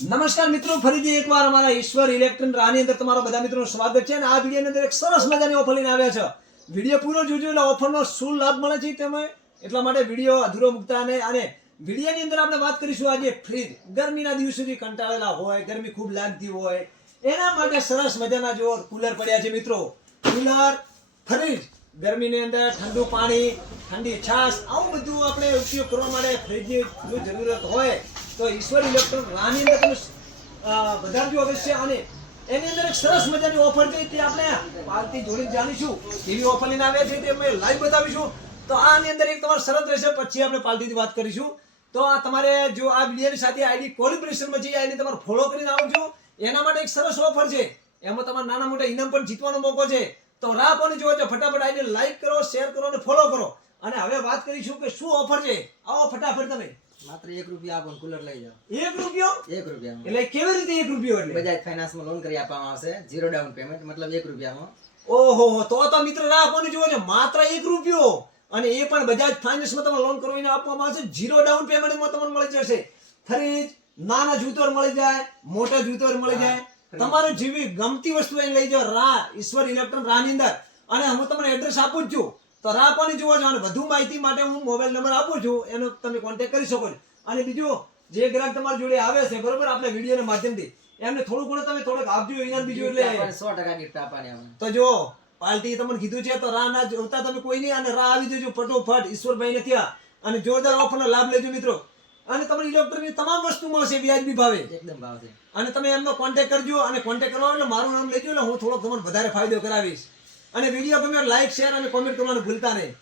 નમસ્કાર મિત્રો, ફરીથી એકવાર અમારા ઈશ્વર ઇલેક્ટ્રોનિક રાની અંદર તમારા બધા મિત્રોનું સ્વાગત છે અને આ વિડિયોની અંદર એક સરસ મજાની ઓફર લઈને આવ્યા છે. વિડિયો પૂરો જોજો એટલે ઓફરનો શું લાભ મળે છે તમે એટલા માટે વિડિયો અધૂરો મૂકતા નહીં. અને વિડિયોની અંદર આપણે વાત કરીશું આજે ફ્રીજ. ગરમીના દિવસોથી કંટાળેલા હોય, ગરમી ખૂબ લાગતી હોય એના માટે સરસ મજાના જો કુલર પડ્યા છે મિત્રો. કુલર, ફ્રીજ, ગરમીની અંદર ઠંડુ પાણી, ઠંડી છાશ, આવું બધું આપણે ઉપયોગ કરવા માટે ફ્રીજની જો જરૂરત હોય તો ઈશ્વર ઇલેક્ટ્રોનિક રાની અંદર તમે વધારજો અવશ્ય. અને એની અંદર એક સરસ મજાની ઓફર છે તે આપણે પાર્ટી જોડીને જાણીશું એવી ઓફર લઈને આવ્યા છે તે અમે લાઈવ બતાવીશું. તો આની અંદર એક તમારે શરત રહેશે, પછી આપણે પાર્ટીની વાત કરીશું. તો આ તમારે જો આ વિડીયોની સાથે આઈડી કોલિબ્રેશનમાં છે, આઈડી તમારે ફોલો કરીને આવજો. એના માટે એક સરસ ઓફર છે, એમાં તમારે નાના મોટા ઇનામ પણ જીતવાનો મોકો છે. તો રાહ કોની જોવો છો, ફટાફટ આઈને લાઈક કરો, શેર કરો અને ફોલો કરો. અને હવે વાત કરીશું કે શું ઓફર છે. આવો ફટાફટ તમે માત્ર 1 રૂપિયા આપો કુલર લઈ જાઓ. 1 રૂપિયો 1 રૂપિયામાં એટલે કેવી રીતે 1 રૂપિયો? એટલે બજાજ ફાઇનાન્સમાં લોન કરી આપવામાં આવશે, 0 ડાઉન પેમેન્ટ, મતલબ 1 રૂપિયામાં. ઓહો, તો મિત્ર રાહ કોની જોવો છો, માત્ર 1 રૂપિયો. અને એ પણ બજાજ ફાઇનાન્સમાં તમે લોન કરીને આપવામાં આવશે, 0 ડાઉન પેમેન્ટમાં તમને મળી જશે. ફ્રીજ, નાના જૂતર મળી જાય, મોટા જૂતર મળી જાય, તમારે જેવી ગમતી વસ્તુ એને લઈ જાઓ. રાહ ઈશ્વર ઇલેક્ટ્રોનિક રાની અંદર. અને હું તમને એડ્રેસ આપું જ છું, તો રાહ કોની જોવો છો. અને વધુ માહિતી માટે હું મોબાઈલ નંબર આપું છું, એનો તમે કોન્ટેક્ટ કરી શકો છો. અને બીજું જે ગ્રાહક તમારી જોડે આવે છે બરોબર, આપણે વિડીયોના માધ્યમથી એમને થોડું ઘણું તમે થોડુંક આપજો ઇનામ બીજું. એટલે 100% ગિફ્ટ આપવાની આપણે. તો જો પાર્ટી તમને કીધું છે તો રાહ ના જોતા તમે કોઈ નહીં, અને રાહ આવી જજો ફટોફટ ઈશ્વરભાઈ ને ત્યાં. અને જોરદાર ઓફરનો લાભ લેજો મિત્રો. અને તમને ઇલેક્ટ્રોનિકની તમામ વસ્તુ મળશે વ્યાજબી ભાવે, એકદમ ભાવ છે. અને તમે એમનો કોન્ટેક્ટ કરજો. અને કોન્ટેક્ટ કરવા એટલે મારું નામ લેજો, એટલે હું થોડોક તમને વધારે ફાયદો કરાવીશ. અને વિડીયો ગમે લાઈક, શેર અને કોમેન્ટ કરવાનું ભૂલતા નહીં.